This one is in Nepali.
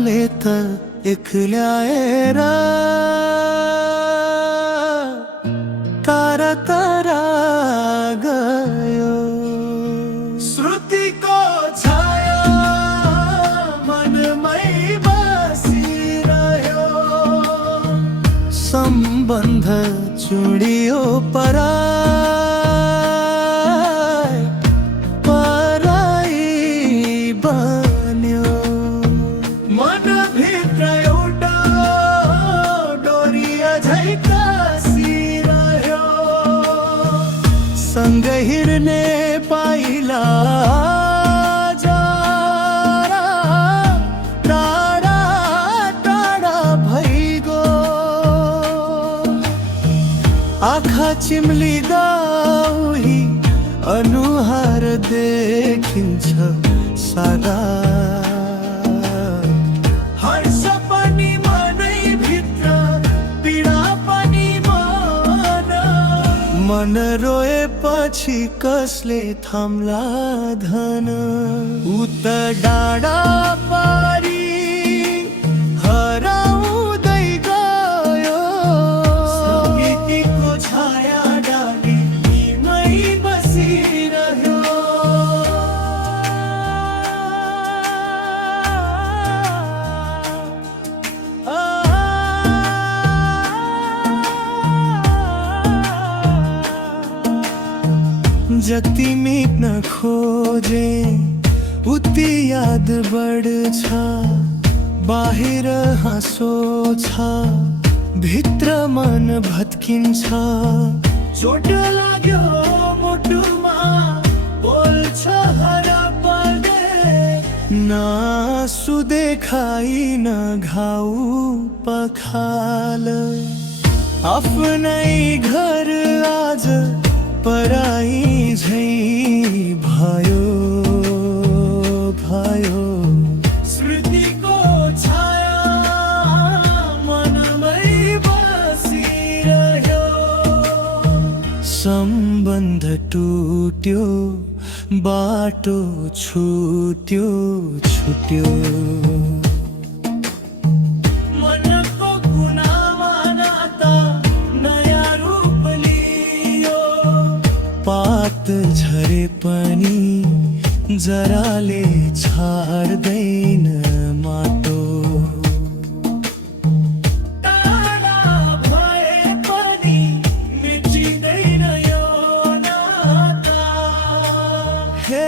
म्हणाले तर एकल्याएर तारा तारा गयो श्रुतिको छाया मनमै बसिरह्यो सम्बन्ध चुडियो पराई बन्यो मनभित्र एउटा डोरी अझै कसिरह्यो सँगै हिँड्ने पाइला जरा टाढा टाढा भइगो आँखा चिम्लिँदा उही अनुहार देखिन्छ सादा हर्ष पनि मनैभित्र पीडा पनि मन रोएपछि कसले थाम्ला धन उत डाँडा पारी हराउँदै गयो स्मृतिको छाया डालीमै बसिरह्यो जति मिट्न खोजे उति याद बढ्छ बाहिर हाँसो छ भित्र मन भत्किन्छ चोट लाग्यो मुटुमा बोल्छ हरापले नासु देखाइन घाउ पखाल आफ्नै घर आज पराई झै भयो भयो स्मृतिको छाया मनमै बसिरह्यो सम्बन्ध टुट्यो बाटो छुट्यो छुट्यो मनको कुनामा नाता नयाँ रूप लियो पात झरे पनि जराले छाड्दैन माटो टाढा भए पनि मिटिँदैन यो नाता हे